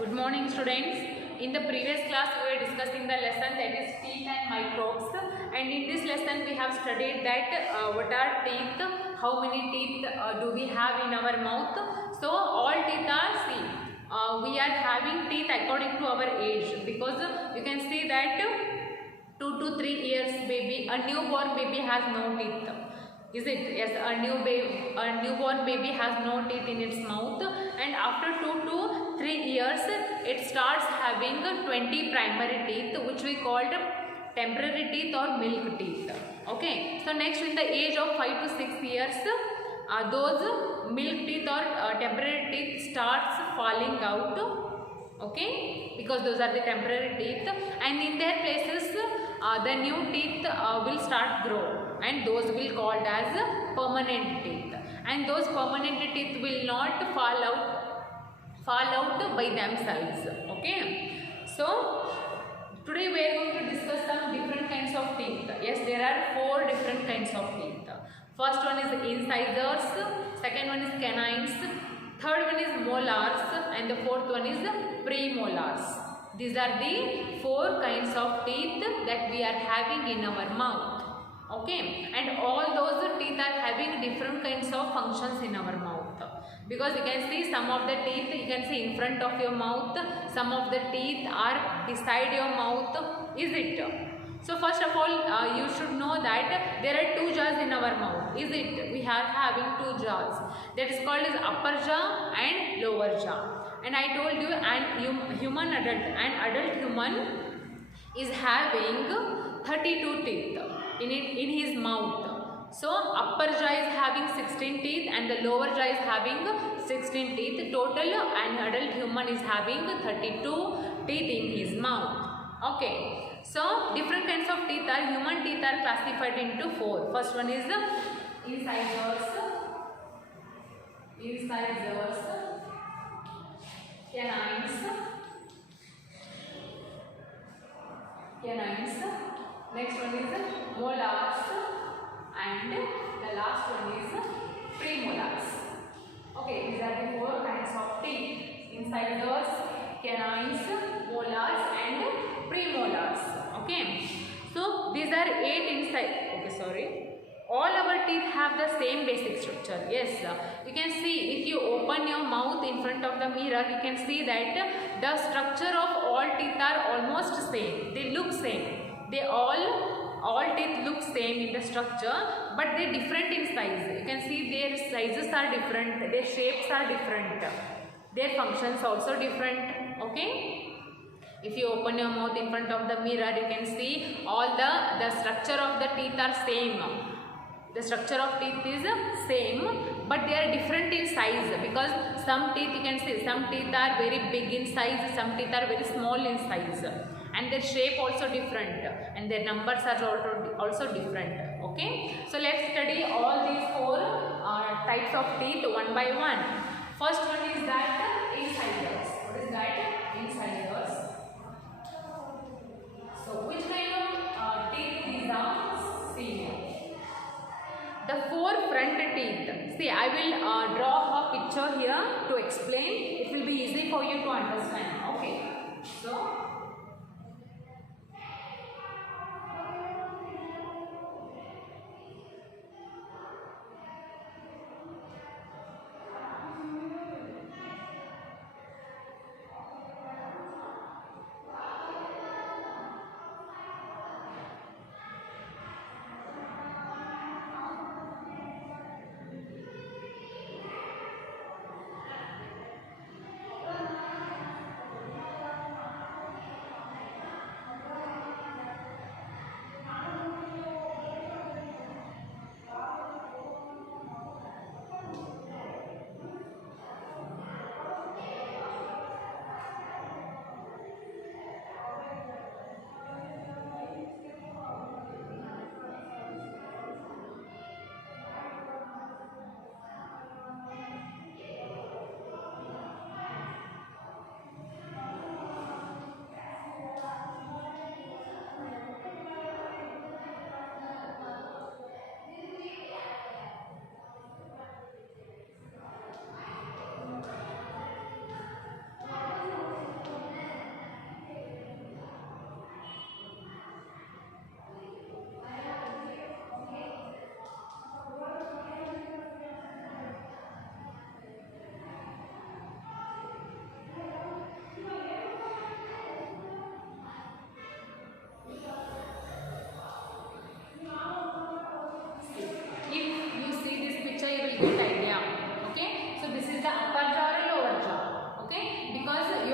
Good morning, students. In the previous class we were discussing the lesson that is teeth and microbes, and in this lesson we have studied that what are teeth, how many teeth do we have in our mouth. So all teeth are we are having teeth according to our age, because you can see that 2 to 3 years baby, a newborn baby has no teeth. Is it? Yes, a newborn baby has no teeth in its mouth, and after 2 to 3 years it starts having 20 primary teeth, which we called temporary teeth or milk teeth. Okay, so next in the age of 5 to 6 years those milk teeth or temporary teeth starts falling out. Okay, because those are the temporary teeth, and in their places the new teeth will start grow, and those will called as permanent teeth, and those permanent teeth will not fall out by themselves. Okay, so today we are going to discuss some different kinds of teeth. Yes, there are 4 different kinds of teeth. First one is incisors, second one is canines, third one is molars, and the fourth one is premolars. These are the 4 kinds of teeth that we are having in our mouth. Okay, and all those teeth are having different kinds of functions in our mouth, because you can see some of the teeth you can see in front of your mouth, some of the teeth are beside your mouth. Is it? So first of all you should know that there are 2 jaws in our mouth. Is it? We are having 2 jaws, that is called as upper jaw and lower jaw. And I told you an adult human is having 32 teeth in his mouth. So upper jaw is having 16 teeth and the lower jaw is having 16 teeth. Total an adult human is having 32 teeth in his mouth. Okay, so different kinds of teeth are, human teeth are classified into 4. First one is incisors, canines, next one is molars, and the last one is premolars. Okay, these are the 4 kinds of teeth: incisors, canines, molars, and premolars. Okay, so these are 8 inside. Okay, sorry. All our teeth have the same basic structure. Yes, you can see if you open your mouth in front of the mirror, you can see that the structure of all teeth are almost same. They look same. They all teeth look same in the structure, but they different in size. You can see their sizes are different, their shapes are different, their functions also different. Okay, if you open your mouth in front of the mirror, you can see all the structure of the teeth are same. The structure of teeth is same, but they are different in size, because some teeth you can see, some teeth are very big in size, some teeth are very small in size, and their shape also different, and their numbers are also different. Okay, so let's study all these 4 types of teeth one by one. First one is that incisors. What is that? Incisors. So which kind of teeth these are? See, the 4 front teeth. See, I will draw a picture here to explain. It will be easy for you to understand. Okay, so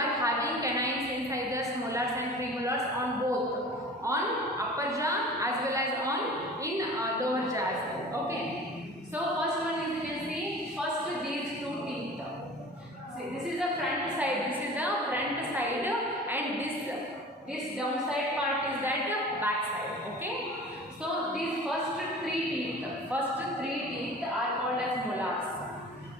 are having canines, incisors, molars and premolars on both, on upper jaw as well as on in lower jaw as well. Okay, so first one is, you can see first these two teeth. See, this is the front side, this is the front side, and this downside part is that back side. Okay, so these first three teeth are called as molars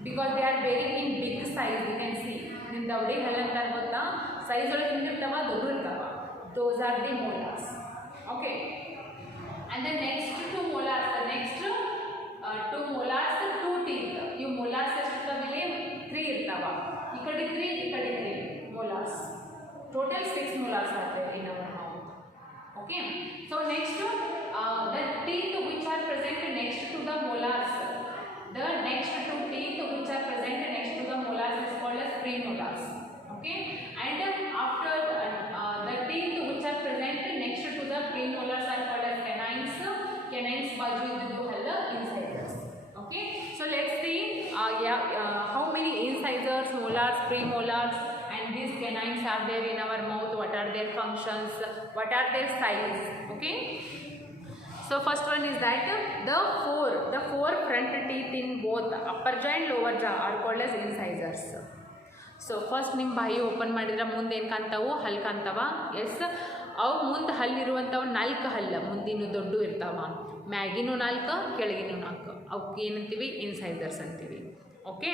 because they are very in big size. You can see in dawdi halantar gotta size ola hindirtava dodu irtava, those are the molars. Okay, and the next two molars, two teeth, you molars eಷ್ಟುತ್ತವೆ 3 ಇರ್ತಾವ, ಈ ಕಡೆ 3 molars, total 6 molars are there in our mouth. Okay, so next the teeth which are present next to the molars, the next two teeth which are present next to the molars is called as premolars. Okay, and after the teeth which are present next to the premolars are called as canines. Canines baju iddu halla incisors. Okay, so let's see how many incisors, molars, premolars and these canines are there in our mouth, what are their functions, what are their size. Okay, so first one is that the four front teeth in both upper jaw and lower jaw are called as incisors. So first ನಿಮ್ಮ ಬಾಯಿ open ಮಾಡಿದ್ರೆ ಮುಂದೆ ಏನು ಕಾಣ್ತಾವು, ಹಲ್ಲು ಕಾಣ್ತಾವ. S, ಅವು ಮುಂದೆ ಹಲ್ಲಿರುವಂಥವು 4 ಹಲ್ಲು, ಮುಂದಿನ ದೊಡ್ಡ ಇರ್ತಾವ, ಮ್ಯಾಗಿನೂ 4 ಕೆಳಗಿನೂ 4, ಅವಕ್ಕೆ ಏನಂತೀವಿ, ಇನ್ಸೈಸರ್ಸ್ ಅಂತೀವಿ. Okay,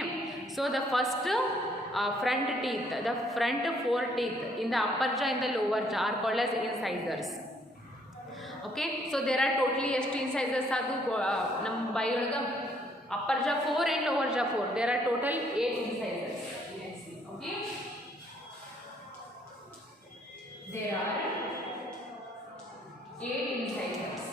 so the first front teeth, the front 4 teeth in the upper jaw and the lower jaw are called as incisors. Okay, so there are totally ಎಷ್ಟು incisors ಅದು ನಮ್ಮ ಬಾಯಿಯೊಳಗೆ, upper jaw 4 and lower jaw 4, there are total 8 incisors. You can see. Okay, there are 8 incisors.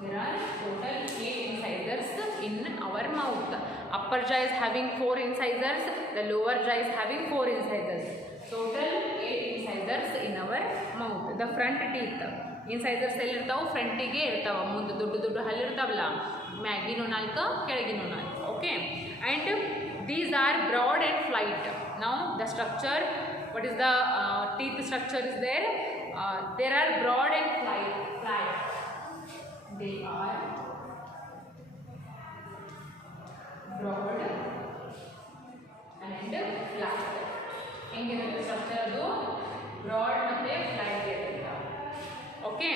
There are total 8 incisors in our mouth. Upper jaw is having 4 incisors, the lower jaw is having 4 incisors. Total 8 incisors in our mouth. The front teeth, incisors ಎಲ್ಲಿ ಇರ್ತಾವೆ, ಫ್ರಂಟಿಗೆ ಇರ್ತಾವೆ, ಮುಂದೆ ದೊಡ್ಡ ಹಲ್ಲು ಇರ್ತಾವಲ್ಲ, ಮ್ಯಾಗಿನೂ 4 ಕೆಳಗಿನೂ 4. Okay, and these are broad and flat. Now the structure, what is the teeth structure is there? There are broad and flat. They are broad and flat. ಹೆಂಗಿರುತ್ತೆ structure, ಅದು broad ಮತ್ತು ಫ್ಲಾಟ್ ಇರುತ್ತೆ. Okay,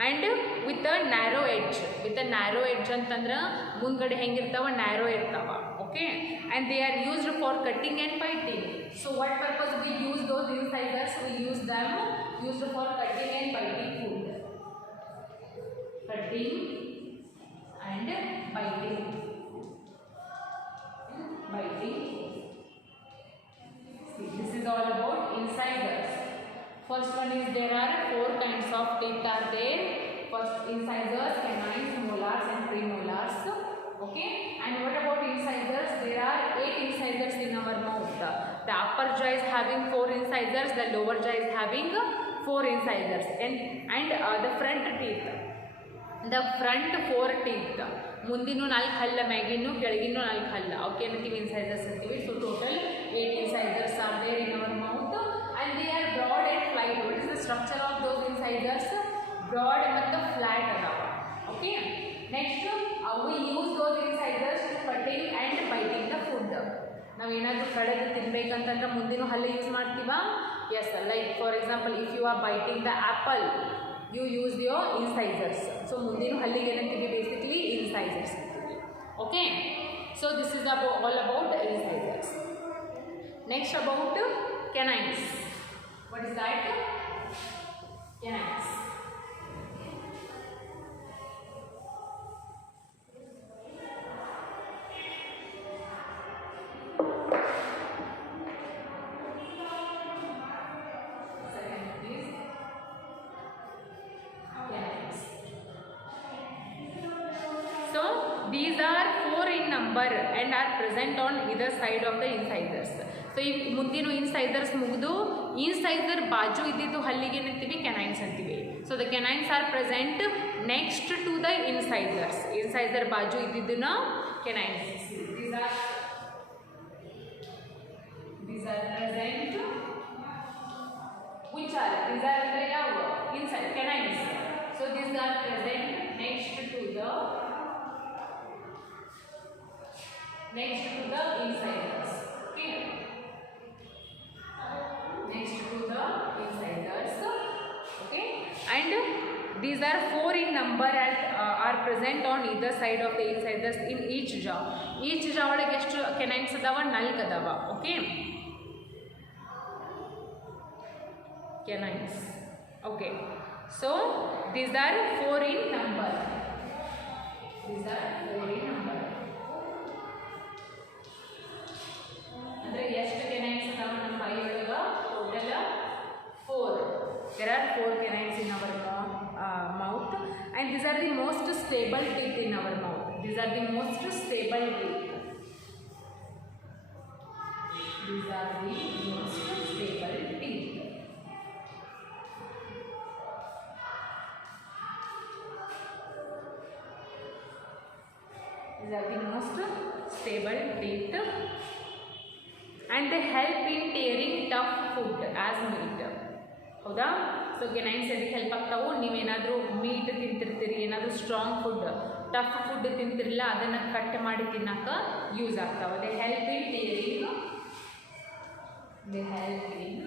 and with a narrow edge ಅಂತಂದ್ರೆ ಮುಂದ್ಗಡೆ ಹೆಂಗಿರ್ತಾವ, narrow ಇರ್ತಾವ. Okay, and they are used for cutting and biting. So what purpose we use those incisors? We use them used for cutting and biting food. Cutting and biting. See, this is all about incisors. First one is there are 4 kinds of teeth are there. First, incisors, canines, molars and premolars. Okay, and what about incisors? There are 8 incisors in our mouth. The upper jaw is having 4 incisors, the lower jaw is having 4 incisors, and the front teeth, the front 4 teeth, ಮುಂದಿನೂ 4 ಹಲ್ಲ, ಮ್ಯಾಗಿನೂ ಕೆಳಗಿನೂ 4 ಹಲ್ಲ, ಅವಕ್ಕೆ ಏನಂತೀವಿ, ಇನ್ಸೈಸರ್ಸ್ ಅಂತೀವಿ. So total 8 incisors are there in our mouth and they are broad and flat. What is the structure of those incisors? Broad ಮತ್ತು flat ಅದಾವ. Okay, next we use those incisors to cutting and biting the food. ನಾವು ಏನಾದರೂ ಕಡೆದು ತಿನ್ಬೇಕಂತಂದ್ರೆ ಮುಂದಿನೂ ಹಲ್ಲು use ಮಾಡ್ತೀವಾ? Yes, like for example if you are biting the apple, you use your incisors. So ಮುಂದಿನ ಹಲ್ಲಿಗೆ ಏನಂತೀವಿ, ಬೇಸಿಕಲಿ incisors ಅಂತೀವಿ. Okay, so this is all about incisors. Next about canines. What is that? Canines. These are 4 in number and are present on either side of the incisors. So ಈ ಮುಂದಿನ incisors ಮುಗಿದು incisor ಬಾಜು ಇದ್ದಿದ್ದು ಹಲ್ಲಿಗೆ ಏನಂತೀವಿ, canines ಅಂತೀವಿ. So the canines are present next to the incisors. Incisor ಬಾಜು ಇದ್ದಿದ್ದನ್ನ canines. These are to the incisors. Okay. Next to the incisors. Okay. And these are 4 in number and are present on either side of the incisors in each jaw. Each jaw ಒಳಗೆ ಎಷ್ಟು canines ಅದಾವ? 4 ಅದಾವ. Okay. Canines. Okay. So these are 4 in number. These are 4 in number. ಅಂದ್ರೆ ಎಷ್ಟು canines ಅದಾವ ನಮ್ಮ ಬಾಯಿ ಒಳಗ? Total 4. There are 4 canines in our mouth, and these are the most stable teeth in our mouth. These are the most stable teeth. These are the most stable teeth. These are the most stable teeth, and they help in tearing tough food as meat. ಹೌದಾ? So canines ಎದಕ್ಕೆ help ಆಗ್ತಾವು? ನೀವೇನಾದರೂ meat ತಿಂತಿರ್ತೀರಿ, ಏನಾದರೂ strong food, tough food ತಿಂತಿರಲಿಲ್ಲ, ಅದನ್ನು cut ಮಾಡಿ ತಿನ್ನಕ್ಕೆ ಯೂಸ್ ಆಗ್ತಾವೆ. They help in tearing, they help in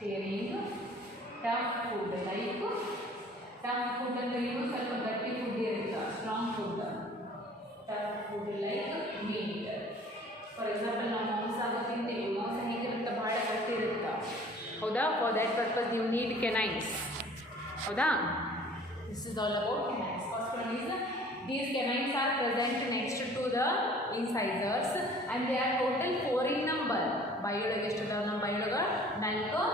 tearing tough food. Like tough food ಅಂದರೆ ನೀವು ಸ್ವಲ್ಪ ಗಟ್ಟಿ ಫುಡ್ ಇರುತ್ತೆ, strong food. Tough food like meat. For example ನಾವು ಮಾಂಸ ತಿಂತೀವಿ, ಮಾಂಸ ಹೇಗಿರುತ್ತೆ? ಭಾಳ ಗಟ್ಟಿ ಇರುತ್ತೆ. ಹೌದಾ? For that purpose you need canines. ಹೌದಾ? This is all about canines. First one is these canines are present next to the incisors and they are total 4 in number. ಬಾಯಿಯೊಳಗೆ ಎಷ್ಟು ಅದಾವ? ನಮ್ಮ ಬಾಯಿಯೊಳಗೆ 4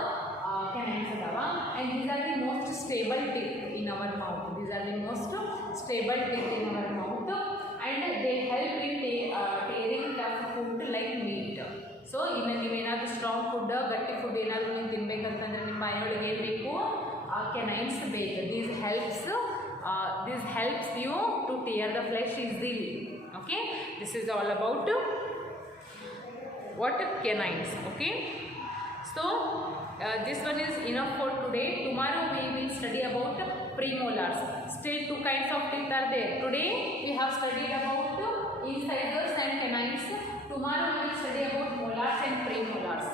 canines ಅದಾವ. and these are the most stable teeth in our mouth. These are the most stable teeth in our mouth, and they help in tearing tough food like meat. So ಇನ್ನು ನೀವೇನಾದರೂ strong food, ಗಟ್ಟಿ food ಏನಾದರೂ ನೀವು ತಿನ್ಬೇಕಂತಂದ್ರೆ ನಿಮ್ಮ ಬಾಯಿಯೊಳಗೆ ಏನು ಬೇಕು? canines ಬೇಕು. This helps you to tear the flesh easily. Okay, this is all about what? Canines. Okay, so this one is enough for today. Tomorrow we will study about premolars. Still 2 kinds of teeth are there. Today we have studied about incisors and canines. Tomorrow we will study about molars and premolars.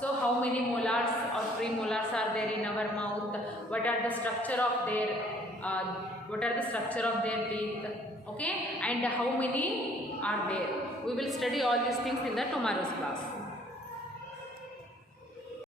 So how many molars or premolars are there in our mouth? What are the structure of their teeth? Okay, and how many are there? We will study all these things in the tomorrow's class.